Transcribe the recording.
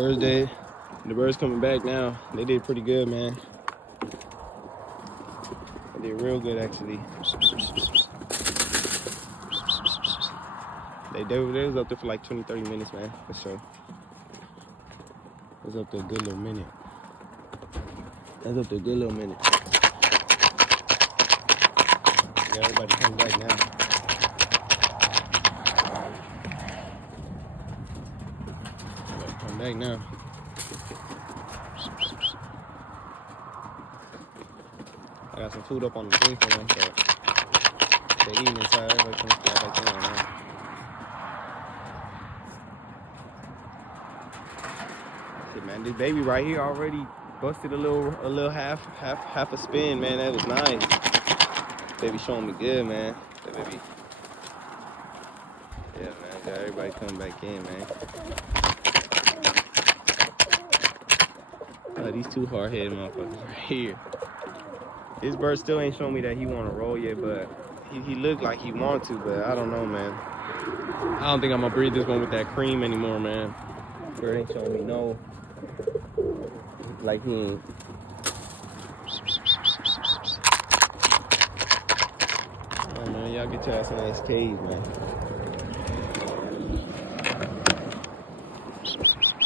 Birds did. The birds coming back now. They did pretty good, man. They did real good, actually. They was up there for like 20-30 minutes, man, for sure. It was up there a good little minute. That's up there a good little minute. Yeah, everybody come back now. Everybody come back now. I got some food up on the thing for them, so they're eating inside. Everybody come back in right now. Shit, man, this baby right here already busted a little half a spin, man. That was nice. Baby showing me good, man. That baby. Yeah, man. Got everybody coming back in, man. These two hard-headed motherfuckers right here. This bird still ain't showing me that he want to roll yet, but he looked like he want to, but I don't know, man. I don't think I'm gonna breed this one with that cream anymore, man. Bird ain't showing me no. Like he ain't. Oh man, y'all get your ass in this cage, man.